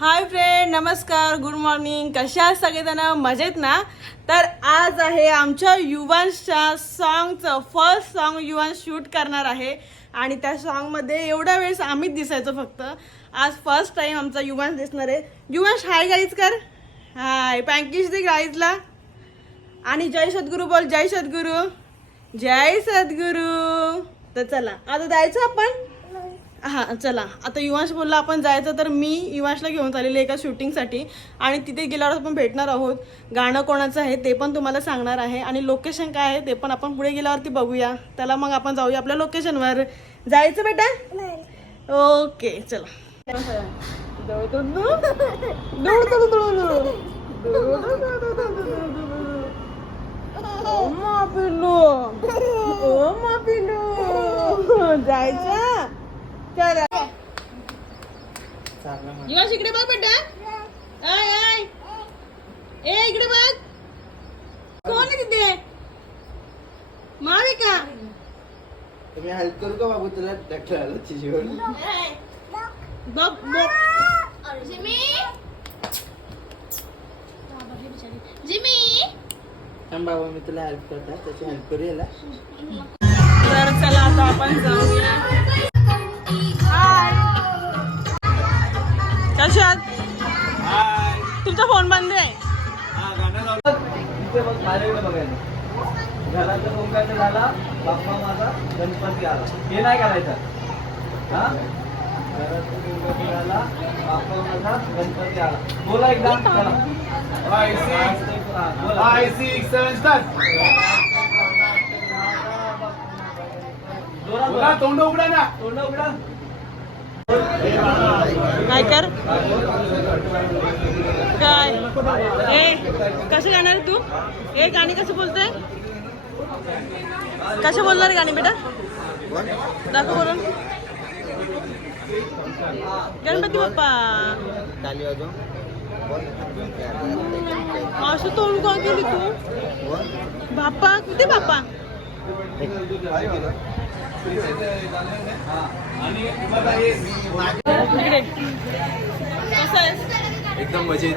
हाय friend नमस्कार good morning कशा आहात सगळेजण? मजेत ना? तर आज आहे आमच्या युवांच्या सॉन्गचं फर्स्ट सॉन्ग युवान शूट करणार आहे. आणि त्या सॉन्गमध्ये एवढ्या वेळेस आम्हीच दिसायचो फक्त. आज फर्स्ट टाइम आमचा युवांश दिसणार आहे. युवांश हाय गाईज कर. हाय पँकीश दे गाईजला आणि जय सद्गुरू बोल जय सद्गुरू. जय सद्गुरू. तर चला आता जायचं आपण. हां चला. आता युवांश बोलला आपण जायचं तर मी युवांशला घेऊन चाललेली एका शूटिंगसाठी. आणि तिथे गेल्यावर आपण भेटणार आहोत. गाणं कोणाचं आहे ते पण तुम्हाला सांगणार आहे. आणि लोकेशन काय आहे ते पण आपण पुढे गेल्यावरती बघूया. त्याला मग आपण जाऊया आपल्या लोकेशनवर. जायचं बेटा? ओके चला. ओ मा पिल्लू ओ मा पिल्लू जायचं? युवाश इकडे बघ बेटा. I I. ए इकडे बघ. कोण आहे तिथे? मावे का मी हेल्प करू का बाबू तुला? चिशीवर बघ बघ. जिमी. जिमी. थांब बाबा मी तुला हेल्प करता. त्याची हेल्प करू याला. तर चला आता आपण जाऊया. कशात तुमचा फोन बंद आहे तिथे बघ माझ्याकडे बघायला घराचा ओंकार झाला बाप्पा माझा गणपती आला हे नाही करायचं हा घराचा गणपती आला बाप्पा माझा गणपती आला बोला एकदा चला. हा, बोला. जोरात बोला. तोंड उघडा ना तोंड उघडा काय कर? काय? ए कसं गाणार तू? ए गाणी कसं बोलतोय? कसं बोलणार गाणी बेटा? दाखव बोलून गणपती बाप्पा. असं तोंड का केली तू? बाप्पा? कुठे बाप्पा? एकदम मजेत.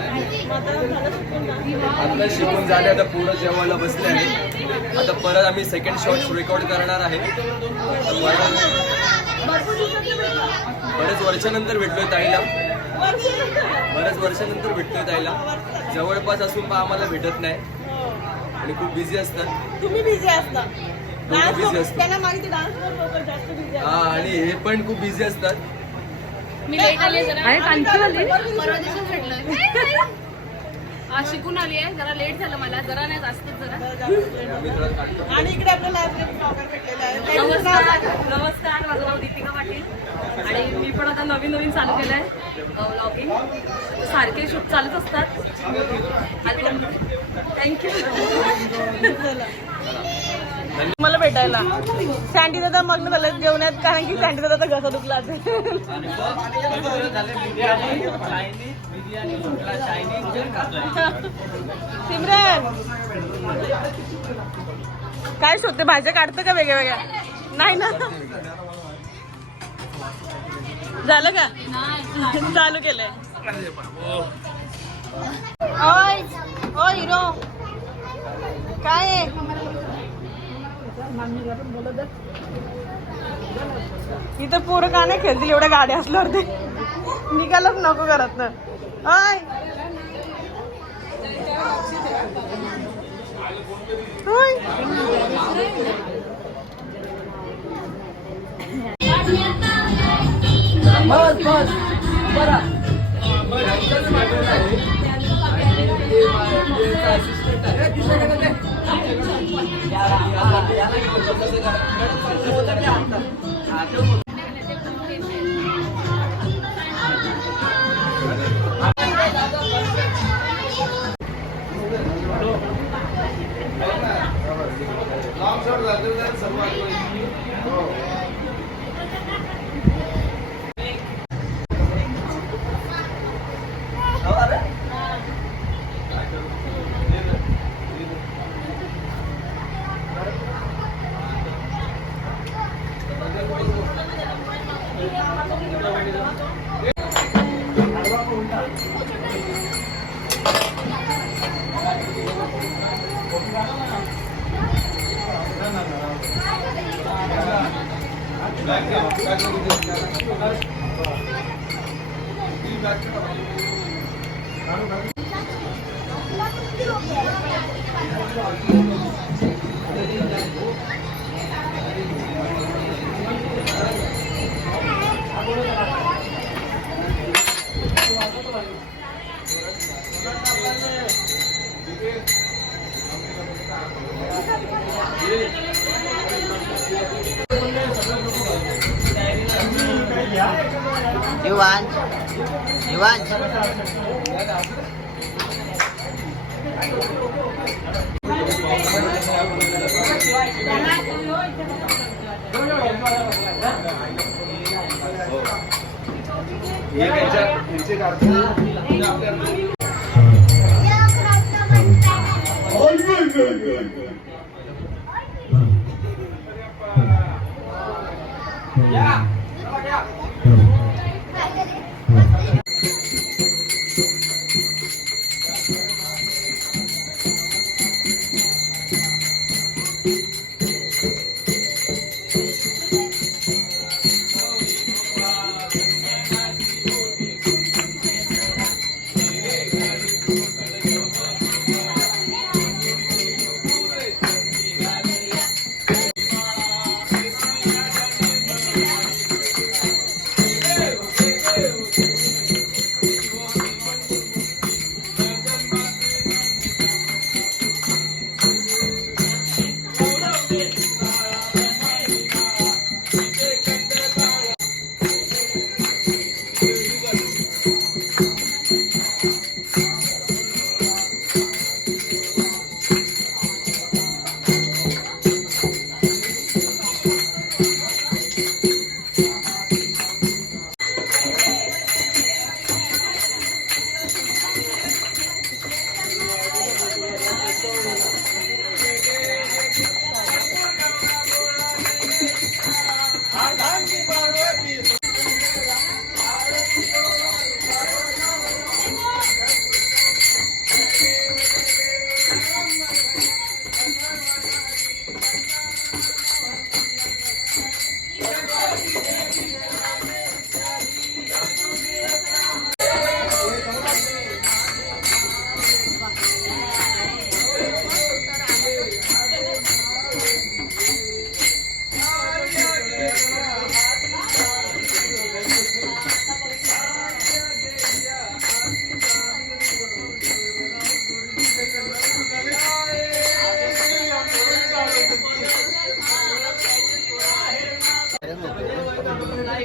आता शिकून झाले आता पुढं जेवायला बसले आहे. आता परत आम्ही सेकंड शॉट रेकॉर्ड करणार आहे. बरेच वर्षानंतर भेटलोय ताईला. बऱ्याच वर्षानंतर भेटतोय ताईला. जवळपास असून पण आम्हाला भेटत नाही. आणि खूप बिझी असतात. तुम्ही बिझी असता. असतो. बिझी हा आणि हे पण खूप बिझी असतात. मी लेट आले जरा. कांची परवा दिवशी आज शिकून आली आहे. जरा लेट झालं मला. जरा नाही जास्त जरा. आणि इकडे आपलं लायब्ररी ब्लॉगर भेटलेला आहे. त्यांचं नाव नमस्कार. नमस्कार. माझं नाव दीपिका पाटील. आणि मी पण आता नवीन नवीन चालू केलं आहे ब्लॉगिंग सारखे शूट चालूच असतात. थँक्यू मला भेटायला. सँडी दादा मग्न झालं जेवणात कारण की सँडी दादा घसा दुखला सिमरन! काय शोधते भाज्या काढतं का वेगळ्या वेगळ्या नाही ना? झालं का? चालू केलंय. ओय ओ हिरो. काय आहे? इथं पोरं का नाही खेळतील? एवढ्या गाड्या असल्यावर ते निघायलाच नको करत ना. हाय Obrigado. युवांश युवांश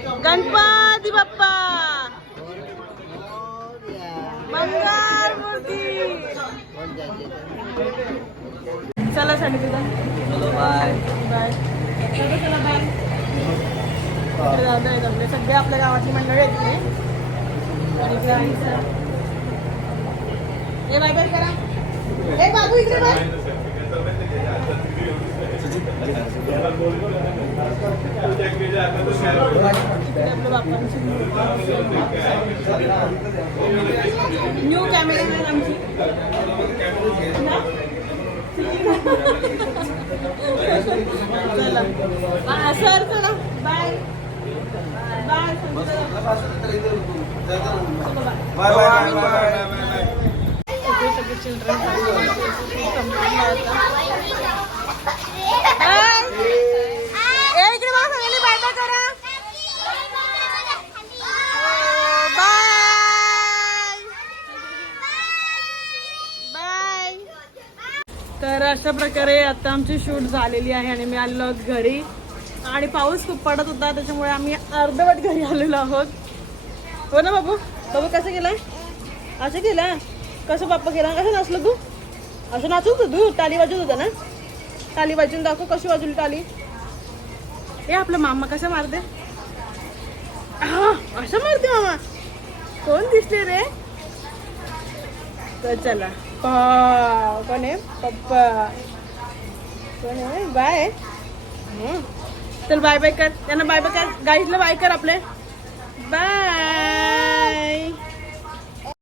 गणपती बाप्पा. मंगल मूर्ती चला साठी तुला बाय बाय चला बाय. सगळे आपल्या गावातली मंडळी आहेत. आणि बाय बाय करा. ए बाबू इकडे बाय न्यू कॅमेरामॅन आमची ना? चला बाय सर चला बाय बाय सगळे चिल्ड्रन ए इकडे बघा सगळ्यांनी बाय बाय करा बाय बाय तर अशा प्रकारे आता आमची शूट झालेली आहे आणि मी आलेलो आहोत घरी. आणि पाऊस खूप पडत होता त्याच्यामुळे आम्ही अर्धवट घरी आलेलो आहोत. हो ना बाबू? बाबू कसं केलं असं केलं कसं बाप्पा केला कसं नाचलं तू? असं नाचत तू तू टाली वाजवत होता ना? टाली वाजून दाखव कशी वाजवली टाली हे आपलं मामा कसं मारते हा असं मारते मामा. कोण दिसले रे? तर चला. पा कोण आहे? पप्पा. कोण आहे? बाय. चल बाय बाय कर. त्यांना बाय बाय कर. गाईडला बाय कर आपले. बाय.